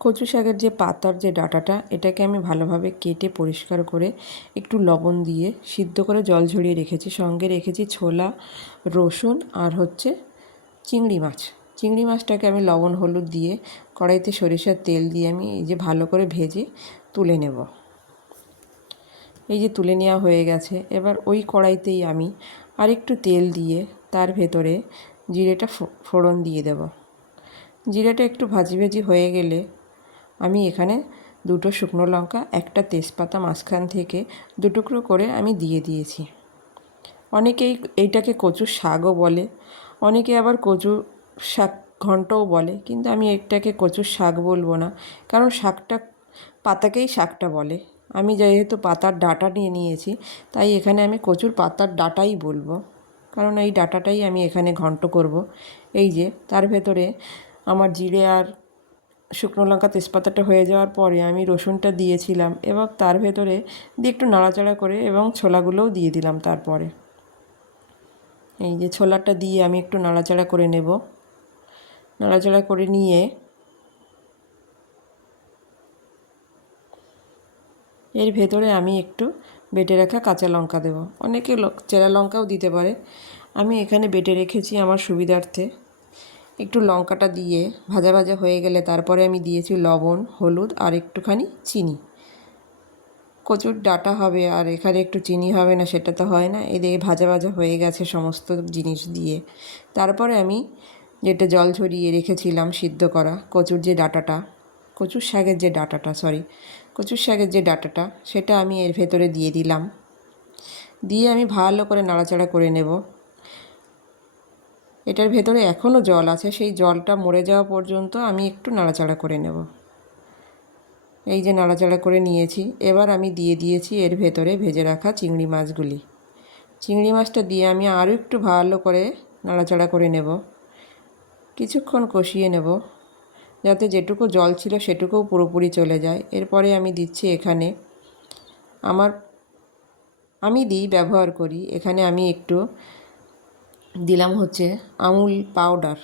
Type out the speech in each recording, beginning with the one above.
কচু শাকের যে পাতার যে ডাঁটাটা, এটাকে আমি ভালোভাবে কেটে পরিষ্কার করে একটু লবণ দিয়ে সিদ্ধ করে জল ঝরিয়ে রেখেছি। সঙ্গে রেখেছি ছোলা, রসুন আর চিংড়ি মাছ। চিংড়ি মাছটাকে আমি লবণ হলুদ দিয়ে কড়াইতে সরিষার তেল দিয়ে আমি এই যে ভালো করে ভেজে তুলে নেব। এই যে তুলে নেওয়া হয়ে গেছে। এবার ওই কড়াইতেই আমি আরেকটু তেল দিয়ে তার ভেতরে জিরেটা ফোড়ন দিয়ে দেব। জিরেটা একটু ভাজি ভাজি হয়ে গেলে আমি এখানে দুটো শুকনো লঙ্কা, একটা তেজপাতা মাঝখান থেকে দুটুকরো করে আমি দিয়ে দিয়েছি। অনেকেই এইটাকে কচুর শাকও বলে, অনেকে আবার কচু শাক ঘন্টও বলে, কিন্তু আমি এটাকে কচুর শাক বলবো না, কারণ শাকটা পাতাকেই শাকটা বলে। আমি যেহেতু পাতার ডাঁটা নিয়ে নিয়েছি, তাই এখানে আমি কচুর পাতার ডাঁটাই বলবো, কারণ এই ডাঁটাটাই আমি এখানে ঘন্ট করব। এই যে তার ভেতরে আমার জিরে আর শুকনো লঙ্কা তেজপাতাটা হয়ে যাওয়ার পরে আমি রসুনটা দিয়েছিলাম এবং তার ভেতরে দিয়ে একটু নাড়াচাড়া করে এবং ছোলাগুলোও দিয়ে দিলাম। তারপরে এই যে ছোলাটা দিয়ে আমি একটু নাড়াচাড়া করে নেব। নাড়াচাড়া করে নিয়ে এর ভেতরে আমি একটু বেটে রাখা কাঁচা লঙ্কা দেব। অনেকে চেরা লঙ্কাও দিতে পারে, আমি এখানে বেটে রেখেছি আমার সুবিধার্থে। একটু লঙ্কাটা দিয়ে ভাজা ভাজা হয়ে গেলে তারপরে আমি দিয়েছি লবণ, হলুদ আর একটুখানি চিনি। কচুর ডাঁটা হবে আর এখানে একটু চিনি হবে না, সেটা তো হয় না। এদিকে ভাজা ভাজা হয়ে গেছে সমস্ত জিনিস দিয়ে। তারপরে আমি যেটা জল ঝরিয়ে রেখেছিলাম সিদ্ধ করা কচুর যে ডাঁটাটা, কচুর শাকের যে ডাঁটাটা সেটা আমি এর ভেতরে দিয়ে দিলাম। দিয়ে আমি ভালো করে নাড়াচাড়া করে নেব। এটার ভেতরে এখনও জল আছে, সেই জলটা মরে যাওয়া পর্যন্ত আমি একটু নাড়াচাড়া করে নেব। এই যে নাড়াচাড়া করে নিয়েছি। এবার আমি দিয়ে দিয়েছি এর ভেতরে ভেজে রাখা চিংড়ি মাছগুলি। চিংড়ি মাছটা দিয়ে আমি আরও একটু ভালো করে নাড়াচাড়া করে নেব, কিছুক্ষণ কষিয়ে নেব, যাতে যেটুকু জল ছিল সেটুকুও পুরোপুরি চলে যায়। এরপরে আমি দিচ্ছি এখানে আমি ব্যবহার করি এখানে আমি একটু দিলাম আমুল পাউডার।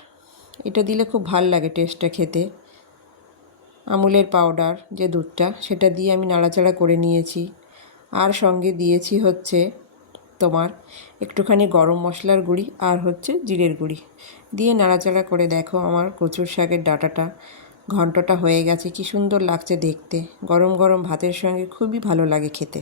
এটা দিলে খুব ভাল লাগে টেস্টটা খেতে। আমুলের পাউডার যে দুধটা, সেটা দিয়ে আমি নাড়াচাড়া করে নিয়েছি। আর সঙ্গে দিয়েছি তোমার একটুখানি গরম মশলার গুঁড়ি আর জিরের গুঁড়ি দিয়ে নাড়াচাড়া করে দেখো আমার কচুর শাকের ডাঁটাটা ঘন্টটা হয়ে গেছে। কি সুন্দর লাগছে দেখতে, গরম গরম ভাতের সঙ্গে খুবই ভালো লাগে খেতে।